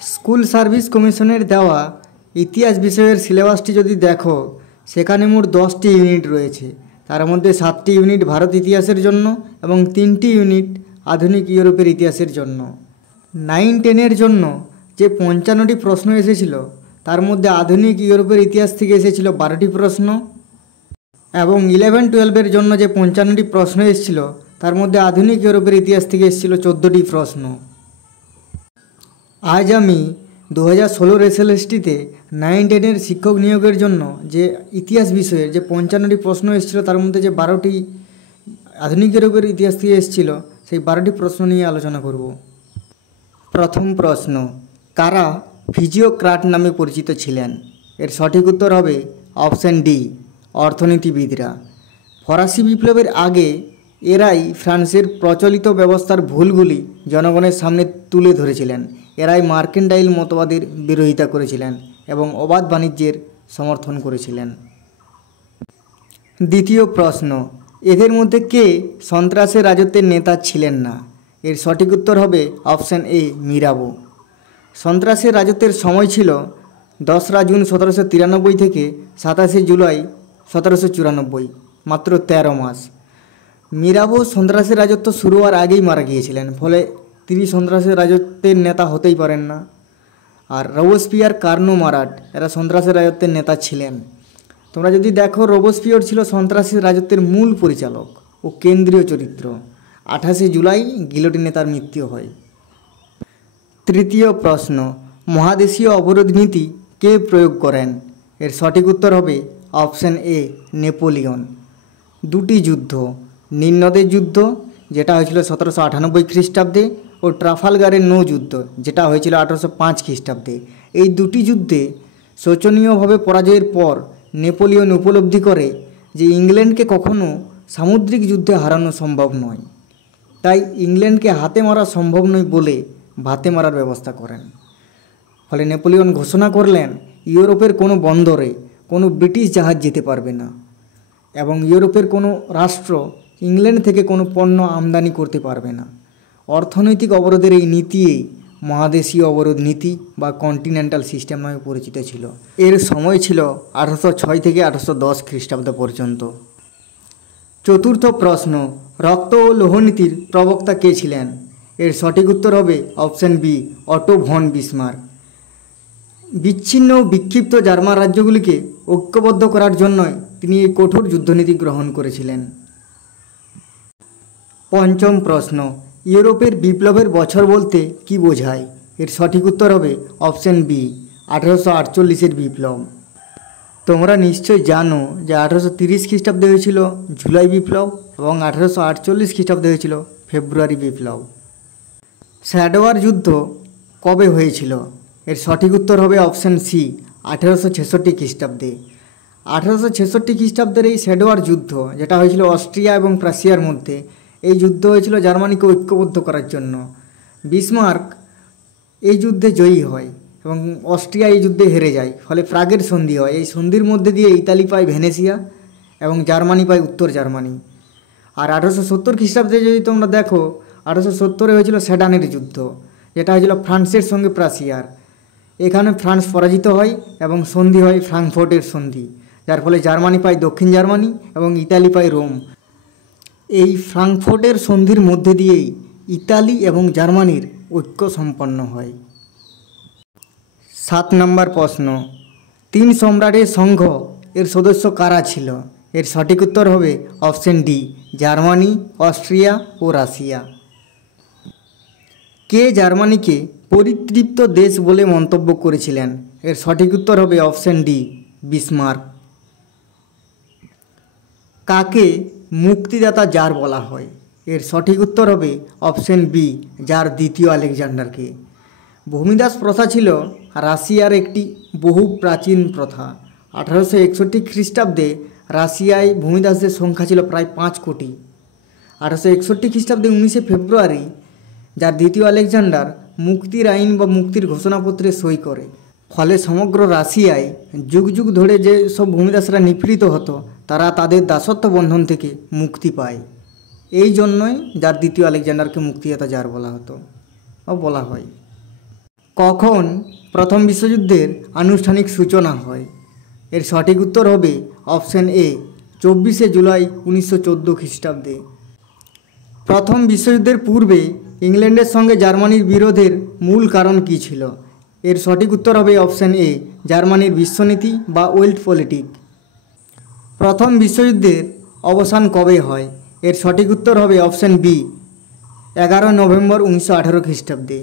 School service কমিশনের দেওয়া ইতিহাস বিষয়ের সিলেবাসটি যদি দেখো, সেখানে মোট 10টি ইউনিট রয়েছে। তার মধ্যে 7টি ইউনিট ভারত ইতিহাসের জন্য এবং 3টি ইউনিট আধুনিক ইউরোপের ইতিহাসের জন্য। 9-10-এর জন্য যে 55টি প্রশ্ন এসেছিল, তার মধ্যে আধুনিক ইউরোপের ইতিহাস থেকে এসেছিল 12টি প্রশ্ন, এবং 11-12-এর জন্য যে 55টি প্রশ্ন এসেছিল, তার মধ্যে আধুনিক ইউরোপের ইতিহাস থেকে এসেছিল 14টি প্রশ্ন। আজ আমি 2016 এসএলএসটিতে 9-10-এর শিক্ষক নিয়োগের জন্য যে ইতিহাস বিষয়ের যে 55টি প্রশ্ন এসেছিল, তার মধ্যে যে 12টি আধুনিক ইউরোপের ইতিহাস থেকে এসেছিল, সেই 12টি প্রশ্ন নিয়ে আলোচনা করব। প্রথম প্রশ্ন, কারা ফিজিওক্রাট নামে পরিচিত ছিলেন? এর সঠিক উত্তর হবে অপশান ডি, অর্থনীতিবিদরা। ফরাসি বিপ্লবের আগে এরাই ফ্রান্সের প্রচলিত ব্যবস্থার ভুলগুলি জনগণের সামনে তুলে ধরেছিলেন। এরাই মার্কেন্টাইল মতবাদের বিরোধিতা করেছিলেন এবং অবাধ বাণিজ্যের সমর্থন করেছিলেন। দ্বিতীয় প্রশ্ন, এদের মধ্যে কে সন্ত্রাসের রাজত্বের নেতা ছিলেন না? এর সঠিক উত্তর হবে অপশান এ, মিরাবো। সন্ত্রাসের রাজত্বের সময় ছিল 2রা জুন 1793 থেকে 27শে জুলাই 1794, মাত্র 13 মাস। মিরাবো সন্ত্রাসের রাজত্ব শুরু হওয়ার আগেই মারা গিয়েছিলেন, ফলে তিনি সন্ত্রাসের রাজত্বের নেতা হতেই পারেন না। আর রোবসপিয়ার, কার্নো মারাট এরা সন্ত্রাসের রাজত্বের নেতা ছিলেন। তোমরা যদি দেখো, রোবসপিয়ার ছিল সন্ত্রাসের রাজত্বের মূল পরিচালক ও কেন্দ্রীয় চরিত্র। 28শে জুলাই গিলোটিনে তার মৃত্যু হয়। তৃতীয় প্রশ্ন, মহাদেশীয় অবরোধ নীতি কে প্রয়োগ করেন? এর সঠিক উত্তর হবে অপশান এ, নেপোলিয়ন। 2টি যুদ্ধ, নীলনদের যুদ্ধ যেটা হয়েছিল 1798 খ্রিস্টাব্দে ও ট্রাফালগারের নৌযুদ্ধ যেটা হয়েছিল 1805 খ্রিস্টাব্দে, এই 2টি যুদ্ধে শোচনীয়ভাবে পরাজয়ের পর নেপোলিয়ন উপলব্ধি করে যে ইংল্যান্ডকে কখনো সামুদ্রিক যুদ্ধে হারানো সম্ভব নয়, তাই ইংল্যান্ডকে হাতে মারা সম্ভব নয় বলে ভাতে মারার ব্যবস্থা করেন। ফলে নেপোলিয়ন ঘোষণা করলেন ইউরোপের কোনো বন্দরে কোনো ব্রিটিশ জাহাজ যেতে পারবে না এবং ইউরোপের কোনো রাষ্ট্র ইংল্যান্ড থেকে কোনো পণ্য আমদানি করতে পারবে না। অর্থনৈতিক অবরোধের এই নীতিই মহাদেশীয় অবরোধ নীতি বা কন্টিনেন্টাল সিস্টেম নামে পরিচিত ছিল। এর সময় ছিল 1806 থেকে 1810 খ্রিস্টাব্দ পর্যন্ত। চতুর্থ প্রশ্ন, রক্ত ও লৌহনীতির প্রবক্তা কে ছিলেন? এর সঠিক উত্তর হবে option B, Otto von Bismarck. বিচ্ছিন্ন ও বিক্ষিপ্ত জার্মান রাজ্যগুলিকে ঐক্যবদ্ধ করার জন্যই তিনি এই কঠোর যুদ্ধনীতি গ্রহণ করেছিলেন। পঞ্চম প্রশ্ন, ইউরোপের বিপ্লবের বছর বলতে কি বোঝায়? এর সঠিক উত্তর হবে অপশান বি, 1848-এর বিপ্লব। তোমরা নিশ্চয় জানো যে 1830 খ্রিস্টাব্দে হয়েছিল জুলাই বিপ্লব এবং 1848 খ্রিস্টাব্দে হয়েছিল ফেব্রুয়ারি বিপ্লব। স্যাডওয়ার যুদ্ধ কবে হয়েছিল? এর সঠিক উত্তর হবে অপশান সি, 1866 খ্রিস্টাব্দে। 1866 খ্রিস্টাব্দের এই স্যাডওয়ার যুদ্ধ যেটা হয়েছিল অস্ট্রিয়া এবং প্রাশিয়ার মধ্যে, এই যুদ্ধ হয়েছিল জার্মানিকে ঐক্যবদ্ধ করার জন্য। বিসমার্ক এই যুদ্ধে জয়ী হয় এবং অস্ট্রিয়া এই যুদ্ধে হেরে যায়, ফলে প্রাগের সন্ধি হয়। এই সন্ধির মধ্যে দিয়ে ইতালি পায় ভেনেসিয়া এবং জার্মানি পায় উত্তর জার্মানি। আর 1870 খ্রিস্টাব্দে যদি তোমরা দেখো, 1870-এ হয়েছিল সেডানের যুদ্ধ যেটা হয়েছিল ফ্রান্সের সঙ্গে প্রাশিয়ার। এখানে ফ্রান্স পরাজিত হয় এবং সন্ধি হয় ফ্রাঙ্কফুর্টের সন্ধি, যার ফলে জার্মানি পায় দক্ষিণ জার্মানি এবং ইতালি পায় রোম। এই ফ্রাঙ্কফুর্টের সন্ধির মধ্যে দিয়েই ইতালি এবং জার্মানির ঐক্য সম্পন্ন হয়। 7 নম্বর প্রশ্ন, 3 সম্রাটের সংঘ এর সদস্য কারা ছিল? এর সঠিক উত্তর হবে অপশান ডি, জার্মানি, অস্ট্রিয়া ও রাশিয়া। কে জার্মানিকে পরিতৃপ্ত দেশ বলে মন্তব্য করেছিলেন? এর সঠিক উত্তর হবে অপশান ডি, বিসমার্ক। কাকে মুক্তিদাতা জার বলা হয়? এর সঠিক উত্তর হবে অপশান বি, জার দ্বিতীয় আলেকজান্ডারকে। ভূমিদাস প্রথা ছিল রাশিয়ার একটি বহু প্রাচীন প্রথা। 1861 খ্রিস্টাব্দে রাশিয়ায় ভূমিদাসদের সংখ্যা ছিল প্রায় 5 কোটি। 1861 খ্রিস্টাব্দে 19শে ফেব্রুয়ারি যার দ্বিতীয় আলেকজান্ডার মুক্তির আইন বা মুক্তির ঘোষণাপত্রে সই করে। ফলে সমগ্র রাশিয়ায় যুগ যুগ ধরে যে সব ভূমিদাসরা নিপীড়িত হতো, তারা তাদের দাসত্ব বন্ধন থেকে মুক্তি পায়। এই জন্যই যার দ্বিতীয় আলেকজান্ডারকে মুক্তিদাতা জার বলা হতো বা বলা হয়। কখন প্রথম বিশ্বযুদ্ধের আনুষ্ঠানিক সূচনা হয়? এর সঠিক উত্তর হবে অপশন এ 24শে জুলাই 1914 খ্রিস্টাব্দে। প্রথম বিশ্বযুদ্ধের পূর্বে ইংল্যান্ডের সঙ্গে জার্মানির বিরোধের মূল কারণ কী ছিল? এর সঠিক উত্তর হবে অপশন এ জার্মানির বিশ্বনীতি বা ওয়েল্ট পলিটিক। প্রথম বিশ্বযুদ্ধের অবসান কবে হয়? এর সঠিক উত্তর হবে অপশন বি 11 নভেম্বর 1918 খ্রিস্টাব্দে।